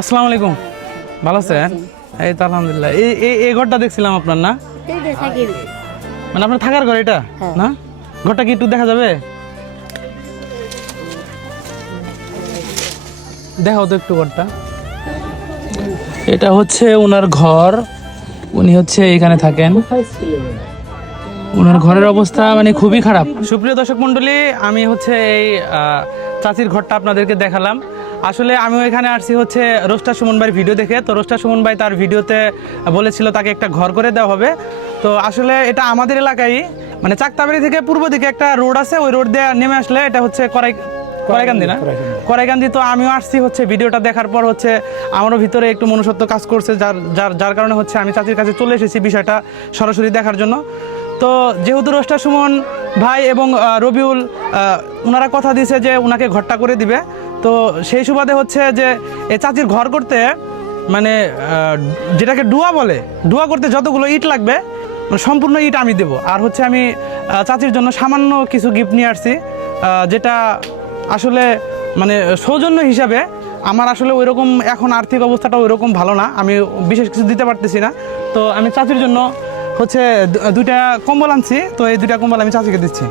আসসালামু আলাইকুম, ভালো আছেন? এই তো আলহামদুলিল্লাহ। এই ঘরটা দেখছিলাম আপনার, না মানে আপনার থাকার ঘর এটা না? ঘরটা কি একটু দেখা যাবে? দেখাও তো একটু ঘরটা। এটা হচ্ছে ওনার ঘর, উনি হচ্ছে এখানে থাকেন। ওনার ঘরের অবস্থা মানে খুবই খারাপ। সুপ্রিয় দর্শক মণ্ডলী, আমি হচ্ছে এই চাচির ঘরটা আপনাদেরকে দেখালাম। আসলে আমিও এখানে আসছি হচ্ছে রোস্টার সুমন ভাইয়ের ভিডিও দেখে। তো রোস্টার সুমন ভাই তার ভিডিওতে বলেছিল তাকে একটা ঘর করে দেওয়া হবে। তো আসলে এটা আমাদের এলাকায়, মানে চাকতাবাড়ি থেকে পূর্ব দিকে একটা রোড আছে, ওই রোড দিয়ে নেমে আসলে এটা হচ্ছে করাইকান্দি না? করাইকান্দি। তো আমিও আসছি হচ্ছে ভিডিওটা দেখার পর হচ্ছে আমারও ভিতরে একটু মনুষ্যত্ব কাজ করছে, যার কারণে হচ্ছে আমি চাচির কাছে চলে এসেছি বিষয়টা সরাসরি দেখার জন্য। তো যেহেতু রোস্টার সুমন ভাই এবং রবিউল ওনারা কথা দিয়েছে যে ওনাকে ঘরটা করে দিবে, তো সেই সুবাদে হচ্ছে যে এই চাচির ঘর করতে মানে যেটাকে ডুয়া বলে, ডুয়া করতে যতগুলো ইট লাগবে মানে সম্পূর্ণ ইট আমি দেবো। আর হচ্ছে আমি চাচির জন্য সামান্য কিছু গিফট নিয়ে আসছি, যেটা আসলে মানে সৌজন্য হিসাবে। আমার আসলে ওইরকম এখন আর্থিক অবস্থাটা ওইরকম ভালো না, আমি বিশেষ কিছু দিতে পারতেছি না। তো আমি চাচির জন্য হচ্ছে দুইটা কম্বল আনছি, তো এই দুইটা কম্বল আমি চাচিকে দিচ্ছি।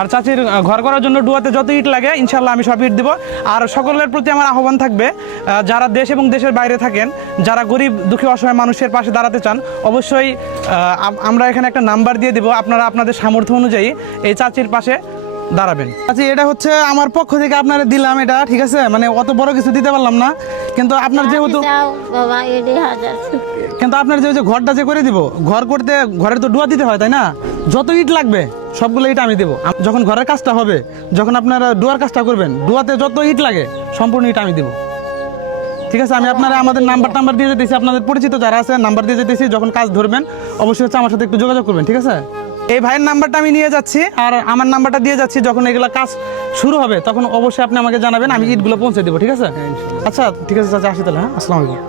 আর চাচির ঘর করার জন্য ডুয়াতে যত ইট লাগে ইনশাল্লাহ আমি সব ইট দেবো। আর সকলের প্রতি আমার আহ্বান থাকবে, যারা দেশ এবং দেশের বাইরে থাকেন, যারা গরিব দুঃখী অসহায় মানুষের পাশে দাঁড়াতে চান, অবশ্যই আমরা এখানে একটা নাম্বার দিয়ে দিব, আপনারা আপনাদের সামর্থ্য অনুযায়ী এই চাচির পাশে দাঁড়াবেন। আচ্ছা, এটা হচ্ছে আমার পক্ষ থেকে আপনারা দিলাম এটা, ঠিক আছে? মানে অত বড় কিছু দিতে পারলাম না, কিন্তু আপনার যেহেতু আপনার যে ঘরটা যে করে দিব, ঘর করতে ঘরের তো ডুয়া দিতে হয়, তাই না? যত ইট লাগবে সবগুলো ইট আমি দেবো। যখন ঘরের কাজটা হবে, যখন আপনারা ডুয়ার কাজটা করবেন, ডুয়াতে যত ইট লাগে সম্পূর্ণ ইট আমি দেবো, ঠিক আছে? আমি আপনারা আমাদের নাম্বার দিয়ে যেতেছি, আপনাদের পরিচিত যারা আছে নাম্বার দিয়ে যেতেছি। যখন কাজ ধরবেন অবশ্যই হচ্ছে আমার সাথে একটু যোগাযোগ করবেন, ঠিক আছে? এই ভাইয়ের নাম্বারটা আমি নিয়ে যাচ্ছি আর আমার নাম্বারটা দিয়ে যাচ্ছি। যখন এগুলো কাজ শুরু হবে তখন অবশ্যই আপনি আমাকে জানাবেন, আমি ইটগুলো পৌঁছে দেবো, ঠিক আছে? আচ্ছা ঠিক আছে চাচা, আসি তাহলে। হ্যাঁ, আসসালামু আলাইকুম।